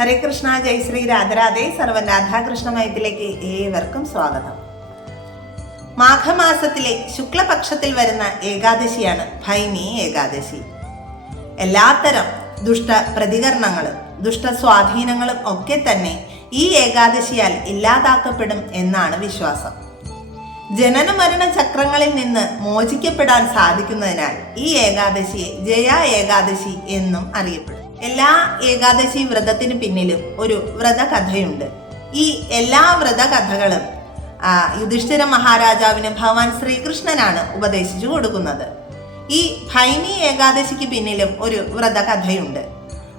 ഹരേ കൃഷ്ണ, ജയ് ശ്രീ രാധരാധേ. സർവ്വ രാധാകൃഷ്ണമയത്തിലേക്ക് ഏവർക്കും സ്വാഗതം. മാഘമാസത്തിലെ ശുക്ലപക്ഷത്തിൽ വരുന്ന ഏകാദശിയാണ് ഭൈമി ഏകാദശി. എല്ലാത്തരം ദുഷ്ട പ്രതികരണങ്ങളും ദുഷ്ട സ്വാധീനങ്ങളും ഒക്കെ തന്നെ ഈ ഏകാദശിയാൽ ഇല്ലാതാക്കപ്പെടും എന്നാണ് വിശ്വാസം. ജനന മരണ ചക്രങ്ങളിൽ നിന്ന് മോചിക്കപ്പെടാൻ സാധിക്കുന്നതിനാൽ ഈ ഏകാദശിയെ ജയ ഏകാദശി എന്നും അറിയപ്പെടും. എല്ലാ ഏകാദശി വ്രതത്തിന് പിന്നിലും ഒരു വ്രതകഥയുണ്ട്. ഈ എല്ലാ വ്രതകഥകളും യുധിഷ്ഠിര മഹാരാജാവിന് ഭഗവാൻ ശ്രീകൃഷ്ണനാണ് ഉപദേശിച്ചു കൊടുക്കുന്നത്. ഈ ഭൈമി ഏകാദശിക്ക് പിന്നിലും ഒരു വ്രതകഥയുണ്ട്.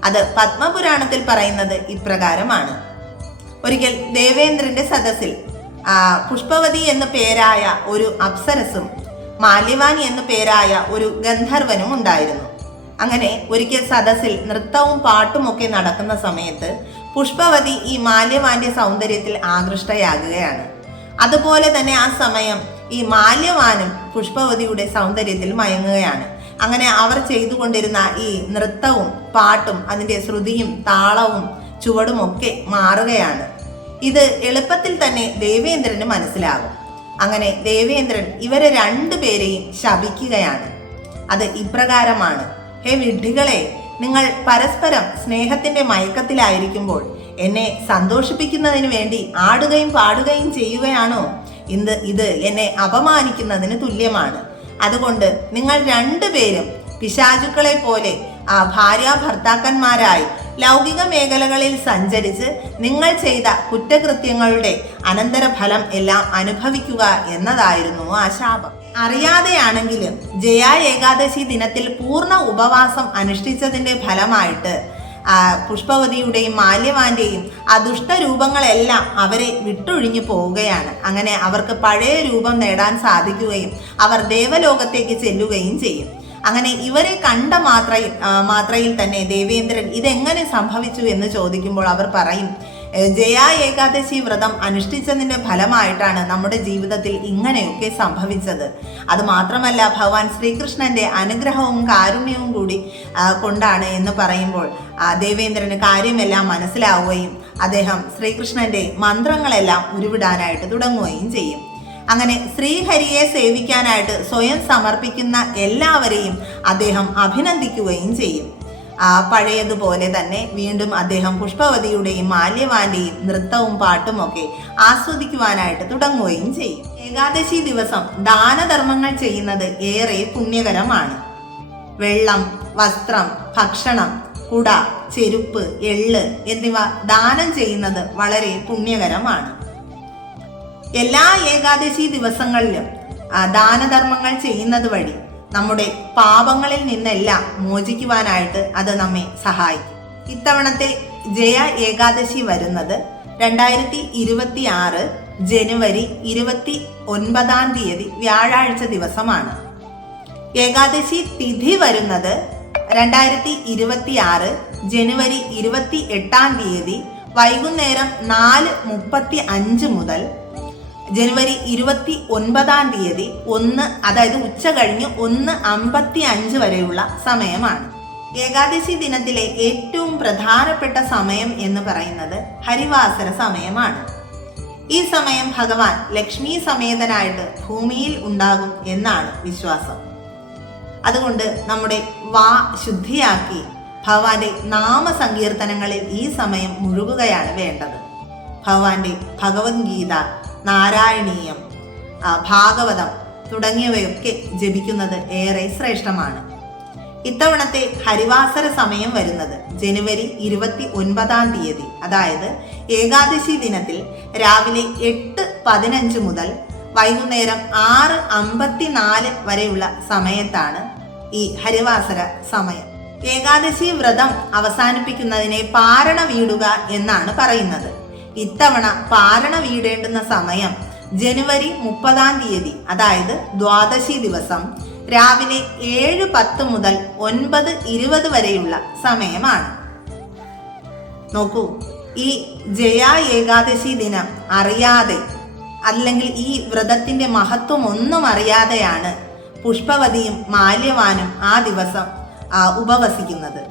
അത് പത്മപുരാണത്തിൽ പറയുന്നത് ഇപ്രകാരമാണ്. ഒരിക്കൽ ദേവേന്ദ്രന്റെ സദസ്സിൽ പുഷ്പവതി എന്ന പേരായ ഒരു അപ്സരസും മാല്യവാനി എന്ന പേരായ ഒരു ഗന്ധർവനും ഉണ്ടായിരുന്നു. അങ്ങനെ ഒരിക്കൽ സദസ്സിൽ നൃത്തവും പാട്ടുമൊക്കെ നടക്കുന്ന സമയത്ത് പുഷ്പവതി ഈ മാല്യവാന്റെ സൗന്ദര്യത്തിൽ ആകൃഷ്ടയാകുകയാണ്. അതുപോലെ തന്നെ ആ സമയം ഈ മാല്യവാനും പുഷ്പവതിയുടെ സൗന്ദര്യത്തിൽ മയങ്ങുകയാണ്. അങ്ങനെ അവർ ചെയ്തുകൊണ്ടിരുന്ന ഈ നൃത്തവും പാട്ടും അതിൻ്റെ ശ്രുതിയും താളവും ചുവടും ഒക്കെ മാറുകയാണ്. ഇത് എളുപ്പത്തിൽ തന്നെ ദേവേന്ദ്രന് മനസ്സിലാകും. അങ്ങനെ ദേവേന്ദ്രൻ ഇവരെ രണ്ടുപേരെയും ശപിക്കുകയാണ്. അത് ഇപ്രകാരമാണ്: ഹേ വിഡ്ഢികളെ, നിങ്ങൾ പരസ്പരം സ്നേഹത്തിന്റെ മയക്കത്തിലായിരിക്കുമ്പോൾ എന്നെ സന്തോഷിപ്പിക്കുന്നതിന് വേണ്ടി ആടുകയും പാടുകയും ചെയ്യുകയാണോ? ഇത് എന്നെ അപമാനിക്കുന്നതിന് തുല്യമാണ്. അതുകൊണ്ട് നിങ്ങൾ രണ്ടുപേരും പിശാചുക്കളെ പോലെ ഭാര്യ ഭർത്താക്കന്മാരായി ലൗകിക മേഖലകളിൽ സഞ്ചരിച്ച് നിങ്ങൾ ചെയ്ത കുറ്റകൃത്യങ്ങളുടെ അനന്തരഫലം എല്ലാം അനുഭവിക്കുക എന്നതായിരുന്നു ആ ശാപം. അറിയാതെയാണെങ്കിലും ജയ ഏകാദശി ദിനത്തിൽ പൂർണ്ണ ഉപവാസം അനുഷ്ഠിച്ചതിന്റെ ഫലമായിട്ട് പുഷ്പവതിയുടെയും മാല്യവാന്റെയും ആ ദുഷ്ടരൂപങ്ങളെല്ലാം അവരെ വിട്ടൊഴിഞ്ഞു പോവുകയാണ്. അങ്ങനെ അവർക്ക് പഴയ രൂപം നേടാൻ സാധിക്കുകയും അവർ ദേവലോകത്തേക്ക് ചെല്ലുകയും ചെയ്യും. അങ്ങനെ ഇവരെ കണ്ട മാത്രയിൽ തന്നെ ദേവേന്ദ്രൻ ഇതെങ്ങനെ സംഭവിച്ചു എന്ന് ചോദിക്കുമ്പോൾ അവർ പറയും, ജയ ഏകാദശി വ്രതം അനുഷ്ഠിച്ചതിൻ്റെ ഫലമായിട്ടാണ് നമ്മുടെ ജീവിതത്തിൽ ഇങ്ങനെയൊക്കെ സംഭവിച്ചത്. അത് മാത്രമല്ല, ഭഗവാൻ ശ്രീകൃഷ്ണന്റെ അനുഗ്രഹവും കാരുണ്യവും കൂടി കൊണ്ടാണ് എന്ന് പറയുമ്പോൾ ദേവേന്ദ്രന് കാര്യമെല്ലാം മനസ്സിലാവുകയും അദ്ദേഹം ശ്രീകൃഷ്ണന്റെ മന്ത്രങ്ങളെല്ലാം ഉരുവിടാനായിട്ട് തുടങ്ങുകയും ചെയ്യും. അങ്ങനെ ശ്രീഹരിയെ സേവിക്കാനായിട്ട് സ്വയം സമർപ്പിക്കുന്ന എല്ലാവരെയും അദ്ദേഹം അഭിനന്ദിക്കുകയും ചെയ്യും. പഴയതുപോലെ തന്നെ വീണ്ടും അദ്ദേഹം പുഷ്പവതിയുടെയും മാല്യവാന്റെയും നൃത്തവും പാട്ടുമൊക്കെ ആസ്വദിക്കുവാനായിട്ട് തുടങ്ങുകയും ചെയ്യും. ഏകാദശി ദിവസം ദാനധർമ്മങ്ങൾ ചെയ്യുന്നത് ഏറെ പുണ്യകരമാണ്. വെള്ളം, വസ്ത്രം, ഭക്ഷണം, കുട, ചെരുപ്പ്, എള്ള് എന്നിവ ദാനം ചെയ്യുന്നത് വളരെ പുണ്യകരമാണ്. എല്ലാ ഏകാദശി ദിവസങ്ങളിലും ദാനധർമ്മങ്ങൾ ചെയ്യുന്നത് വഴി നമ്മുടെ പാപങ്ങളിൽ നിന്നെല്ലാം മോചിക്കുവാനായിട്ട് അത് നമ്മെ സഹായിക്കും. ഇത്തവണത്തെ ജയ ഏകാദശി വരുന്നത് 2026 ജനുവരി 29 വ്യാഴാഴ്ച ദിവസമാണ്. ഏകാദശി തിഥി വരുന്നത് 2026 ജനുവരി 28 വൈകുന്നേരം 4:35 മുതൽ ജനുവരി 29 1 അതായത് ഉച്ച കഴിഞ്ഞ് 1:55 വരെയുള്ള സമയമാണ്. ഏകാദശി ദിനത്തിലെ ഏറ്റവും പ്രധാനപ്പെട്ട സമയം എന്ന് പറയുന്നത് ഹരിവാസര സമയമാണ്. ഈ സമയം ഭഗവാൻ ലക്ഷ്മി സമേതനായിട്ട് ഭൂമിയിൽ ഉണ്ടാകും എന്നാണ് വിശ്വാസം. അതുകൊണ്ട് നമ്മുടെ വാ ശുദ്ധിയാക്കി ഭഗവാന്റെ നാമസങ്കീർത്തനങ്ങളിൽ ഈ സമയം മുഴുകുകയാണ് വേണ്ടത്. ഭഗവാന്റെ ഭഗവത്ഗീത, നാരായണീയം, ഭാഗവതം തുടങ്ങിയവയൊക്കെ ജപിക്കുന്നത് ഏറെ ശ്രേഷ്ഠമാണ്. ഇത്തവണത്തെ ഹരിവാസര സമയം വരുന്നത് ജനുവരി 29 അതായത് ഏകാദശി ദിനത്തിൽ രാവിലെ 8:15 മുതൽ വൈകുന്നേരം 6:54 വരെയുള്ള സമയത്താണ് ഈ ഹരിവാസര സമയം. ഏകാദശി വ്രതം അവസാനിപ്പിക്കുന്നതിനെ പാരണ വീടുക എന്നാണ് പറയുന്നത്. ഇത്തവണ പാരണ വീടേണ്ടുന്ന സമയം ജനുവരി 30 അതായത് ദ്വാദശി ദിവസം രാവിലെ 7:10 മുതൽ 9:20 വരെയുള്ള സമയമാണ്. നോക്കൂ, ഈ ജയ ഏകാദശി ദിനം അറിയാതെ അല്ലെങ്കിൽ ഈ വ്രതത്തിന്റെ മഹത്വം ഒന്നും അറിയാതെയാണ് പുഷ്പവതിയും മാല്യവാനും ആ ദിവസം ഉപവസിക്കുന്നത്.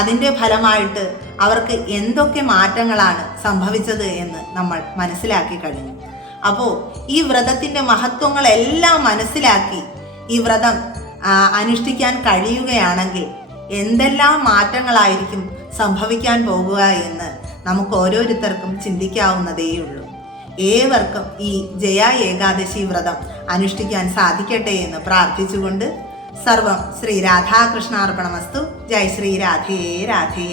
അതിൻ്റെ ഫലമായിട്ട് അവർക്ക് എന്തൊക്കെ മാറ്റങ്ങളാണ് സംഭവിച്ചത് എന്ന് നമ്മൾ മനസ്സിലാക്കി കഴിഞ്ഞു. അപ്പോൾ ഈ വ്രതത്തിൻ്റെ മഹത്വങ്ങളെല്ലാം മനസ്സിലാക്കി ഈ വ്രതം അനുഷ്ഠിക്കാൻ കഴിയുകയാണെങ്കിൽ എന്തെല്ലാം മാറ്റങ്ങളായിരിക്കും സംഭവിക്കാൻ പോകുക എന്ന് നമുക്ക് ഓരോരുത്തർക്കും ചിന്തിക്കാവുന്നതേയുള്ളൂ. ഏവർക്കും ഈ ജയ ഏകാദശി വ്രതം അനുഷ്ഠിക്കാൻ സാധിക്കട്ടെ എന്ന് പ്രാർത്ഥിച്ചുകൊണ്ട് സർവം ശ്രീ രാധാകൃഷ്ണാർപ്പണമസ്തു. ജയ് ശ്രീ രാധേ രാധേ.